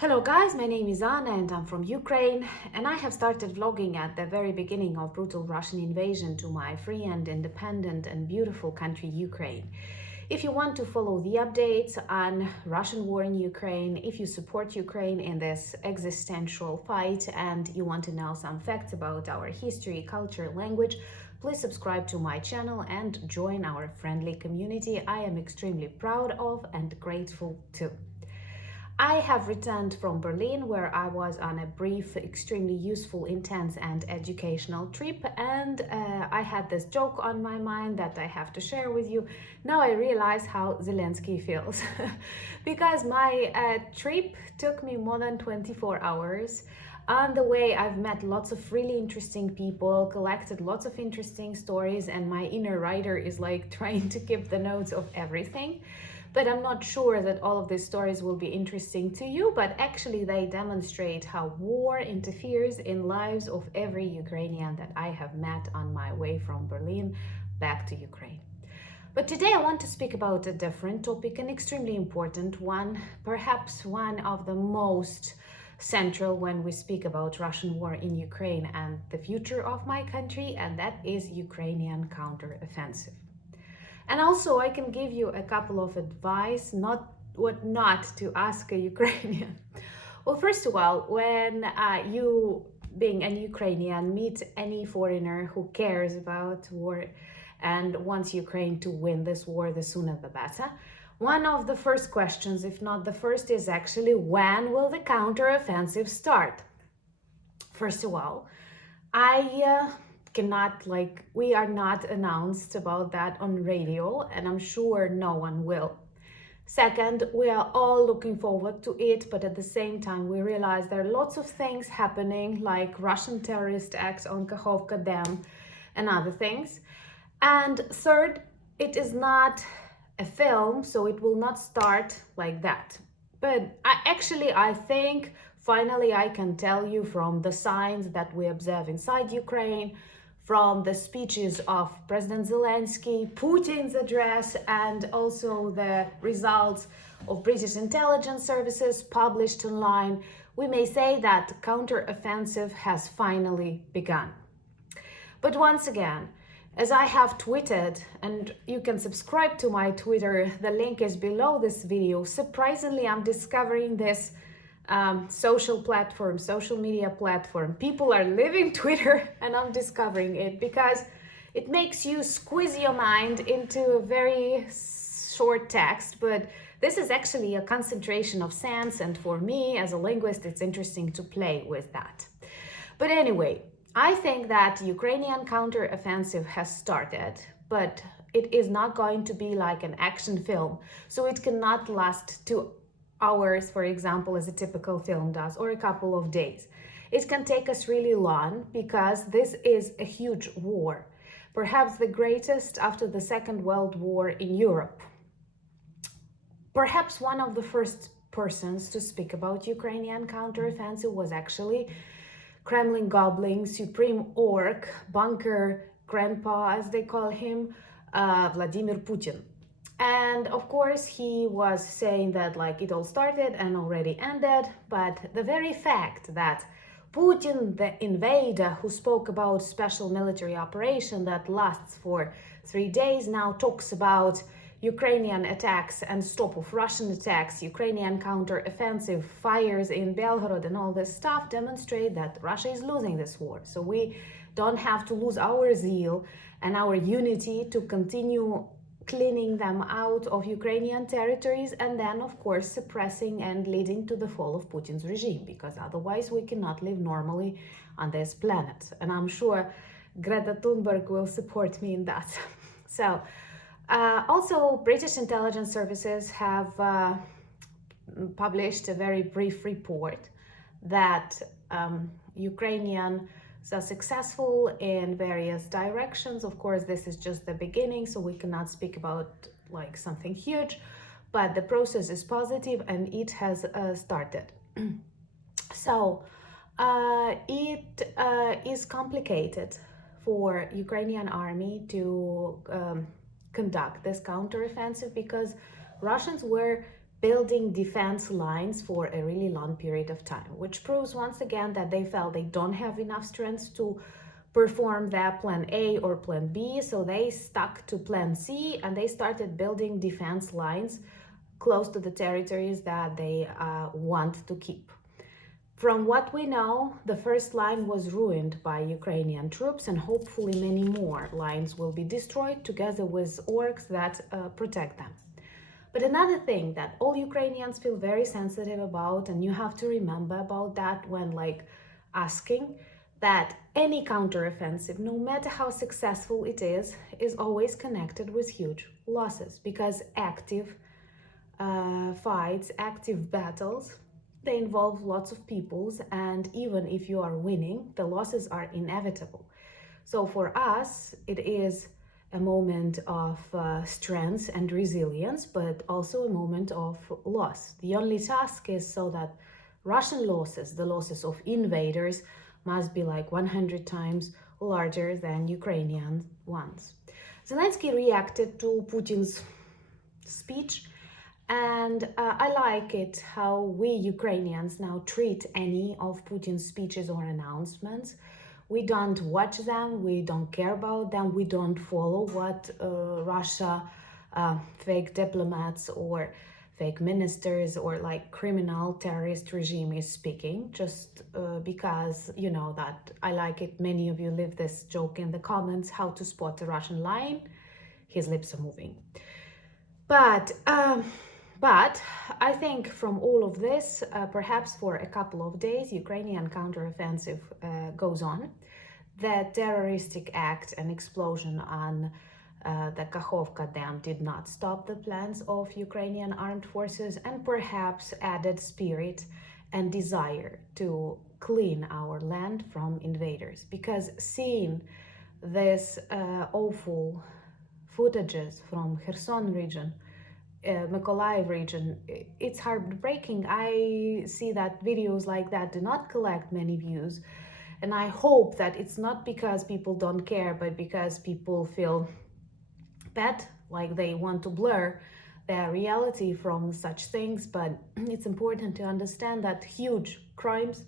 Hello guys, my name is Anna and I'm from Ukraine, and I have started vlogging at the very beginning of brutal Russian invasion to my free and independent and beautiful country Ukraine. If you want to follow the updates on Russian war in Ukraine, if you support Ukraine in this existential fight and you want to know some facts about our history, culture, language, please subscribe to my channel and join our friendly community. I am extremely proud of and grateful to. I have returned from Berlin, where I was on a brief, extremely useful, intense and educational trip, and I had this joke on my mind that I have to share with you. Now I realize how Zelenskyi feels because my trip took me more than 24 hours. On the way, I've met lots of really interesting people, collected lots of interesting stories, and my inner writer is like trying to keep the notes of everything. But I'm not sure that all of these stories will be interesting to you, but actually they demonstrate how war interferes in lives of every Ukrainian that I have met on my way from Berlin back to Ukraine. But today I want to speak about a different topic, an extremely important one, perhaps one of the most central when we speak about Russian war in Ukraine and the future of my country, and that is Ukrainian counteroffensive. And also I can give you a couple of advice, what not to ask a Ukrainian. Well, first of all, when you, being an Ukrainian, meet any foreigner who cares about war and wants Ukraine to win this war, the sooner the better, one of the first questions, if not the first, is actually when will the counteroffensive start? First of all, we are not announced about that on radio, and I'm sure no one will. Second, we are all looking forward to it, but at the same time we realize there are lots of things happening, like Russian terrorist acts on Kakhovka Dam and other things. And third, it is not a film, so it will not start like that. But I think finally I can tell you from the signs that we observe inside Ukraine, from the speeches of President Zelenskyi, Putin's address, and also the results of British intelligence services published online, we may say that counteroffensive has finally begun. But once again, as I have tweeted, and you can subscribe to my Twitter, the link is below this video. Surprisingly, I'm discovering this social media platform. People are leaving Twitter, and I'm discovering it because it makes you squeeze your mind into a very short text, but this is actually a concentration of sense, and for me as a linguist, it's interesting to play with that. But anyway, I think that Ukrainian counteroffensive has started, but it is not going to be like an action film, so it cannot last 2 hours, for example, as a typical film does, or a couple of days. It can take us really long because this is a huge war, perhaps the greatest after the Second World War in Europe. Perhaps one of the first persons to speak about Ukrainian counteroffensive was actually Kremlin gobbling supreme orc, bunker grandpa as they call him, Vladimir Putin. And of course he was saying that like it all started and already ended, but the very fact that Putin, the invader who spoke about special military operation that lasts for 3 days, now talks about Ukrainian attacks and stop of Russian attacks, Ukrainian counteroffensive, fires in Belgorod and all this stuff, demonstrate that Russia is losing this war. So we don't have to lose our zeal and our unity to continue cleaning them out of Ukrainian territories and then, of course, suppressing and leading to the fall of Putin's regime, because otherwise we cannot live normally on this planet. And I'm sure Greta Thunberg will support me in that. So, also, British intelligence services have published a very brief report that Ukrainians are successful in various directions. Of course, this is just the beginning, so we cannot speak about like something huge, but the process is positive and it has started. So it is complicated for Ukrainian army to conduct this counteroffensive because Russians were building defense lines for a really long period of time, which proves once again that they felt they don't have enough strength to perform their plan A or plan B, so they stuck to plan C and they started building defense lines close to the territories that they want to keep. From what we know, the first line was ruined by Ukrainian troops, and hopefully many more lines will be destroyed together with orcs that protect them. But another thing that all Ukrainians feel very sensitive about, and you have to remember about that when asking, that any counteroffensive, no matter how successful it is always connected with huge losses, because active fights, active battles, they involve lots of peoples, and even if you are winning, the losses are inevitable. So for us, it is a moment of strength and resilience, but also a moment of loss. The only task is so that Russian losses, the losses of invaders, must be like 100 times larger than Ukrainian ones. Zelensky reacted to Putin's speech, and I like it how we Ukrainians now treat any of Putin's speeches or announcements. We don't watch them, we don't care about them, we don't follow what Russia, fake diplomats or fake ministers or criminal terrorist regime is speaking, just because you know that I like it. Many of you leave this joke in the comments, how to spot a Russian lion. His lips are moving. But I think from all of this, perhaps for a couple of days, Ukrainian counteroffensive goes on. The terroristic act and explosion on the Kakhovka Dam did not stop the plans of Ukrainian armed forces, and perhaps added spirit and desire to clean our land from invaders. Because seeing this awful footages from Kherson region, Mykolaiv region, it's heartbreaking. I see that videos like that do not collect many views, and I hope that it's not because people don't care, but because people feel bad, like they want to blur their reality from such things. But it's important to understand that huge crimes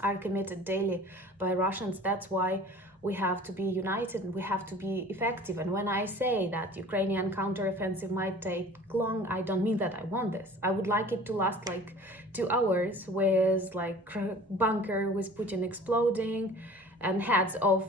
are committed daily by Russians. That's why we have to be united and we have to be effective. And when I say that Ukrainian counteroffensive might take long, I don't mean that I want this. I would like it to last 2 hours with bunker with Putin exploding and heads of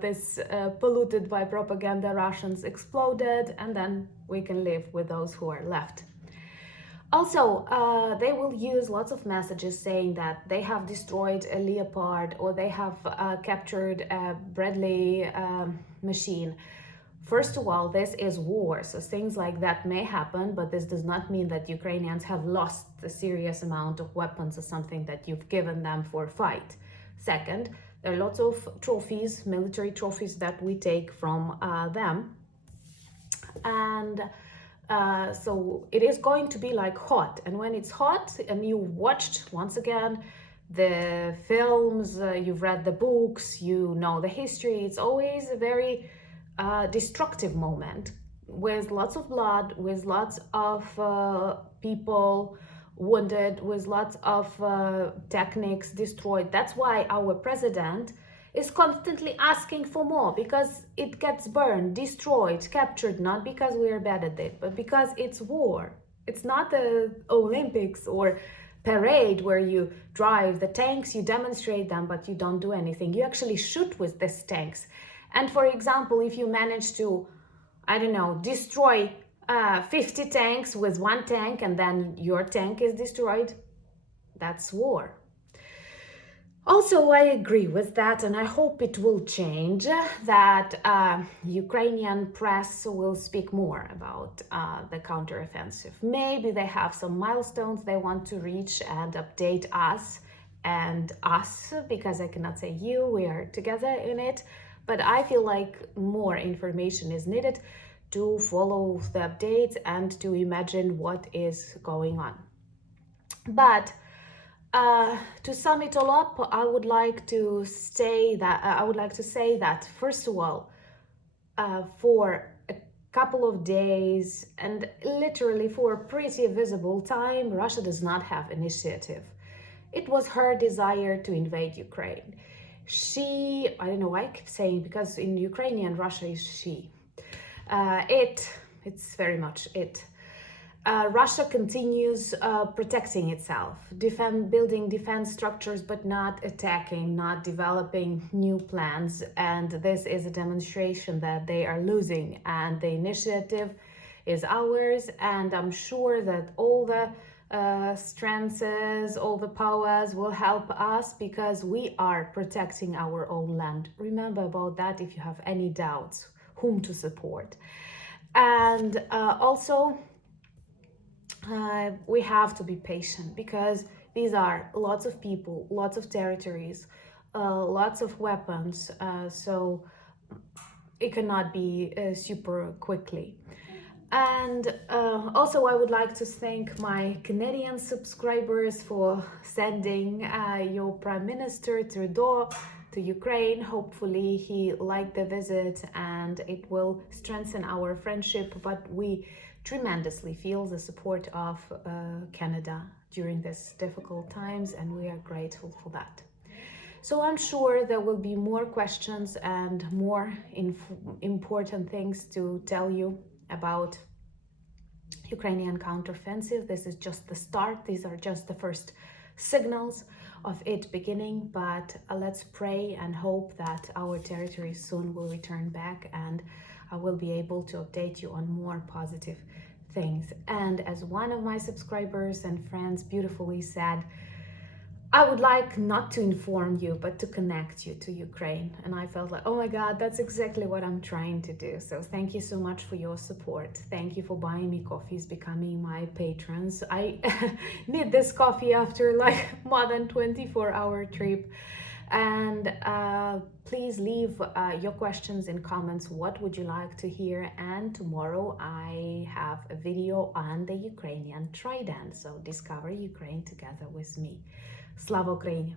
this polluted by propaganda Russians exploded, and then we can live with those who are left. Also, they will use lots of messages saying that they have destroyed a Leopard or they have captured a Bradley machine. First of all, this is war, so things like that may happen, but this does not mean that Ukrainians have lost a serious amount of weapons or something that you've given them for a fight. Second, there are lots of trophies, military trophies that we take from them. And so it is going to be hot, and when it's hot and you watched once again the films, you've read the books, you know the history, it's always a very destructive moment with lots of blood, with lots of people wounded, with lots of techniques destroyed. That's why our president is constantly asking for more, because it gets burned, destroyed, captured, not because we are bad at it, but because it's war. It's not the Olympics or parade where you drive the tanks, you demonstrate them, but you don't do anything. You actually shoot with these tanks. And for example, if you manage to, I don't know, destroy 50 tanks with one tank and then your tank is destroyed, that's war. Also, I agree with that, and I hope it will change, that Ukrainian press will speak more about the counteroffensive. Maybe they have some milestones they want to reach and update us, because I cannot say you, we are together in it, but I feel like more information is needed to follow the updates and to imagine what is going on. But to sum it all up, I would like to say that first of all, for a couple of days, and literally for a pretty visible time, Russia does not have initiative. It was her desire to invade Ukraine. I don't know why I keep saying, because in Ukrainian, Russia is she. It's very much it. Russia continues protecting itself, building defense structures, but not attacking, not developing new plans. And this is a demonstration that they are losing, and the initiative is ours. And I'm sure that all the strengths, all the powers will help us, because we are protecting our own land. Remember about that if you have any doubts whom to support. And also, we have to be patient, because these are lots of people, lots of territories, lots of weapons, so it cannot be super quickly. And also I would like to thank my Canadian subscribers for sending your Prime Minister Trudeau to Ukraine. Hopefully he liked the visit and it will strengthen our friendship, but we tremendously feel the support of Canada during these difficult times, and we are grateful for that. So I'm sure there will be more questions and more important things to tell you about Ukrainian counteroffensive. This is just the start. These are just the first signals of it beginning, but let's pray and hope that our territory soon will return back, and I will be able to update you on more positive things. And as one of my subscribers and friends beautifully said, I would like not to inform you, but to connect you to Ukraine. And I felt like, oh my God, that's exactly what I'm trying to do. So thank you so much for your support. Thank you for buying me coffees, becoming my patrons. I need this coffee after like more than 24-hour trip. And please leave your questions in comments. What would you like to hear? And tomorrow I have a video on the Ukrainian trident. So discover Ukraine together with me. Slava Ukraini!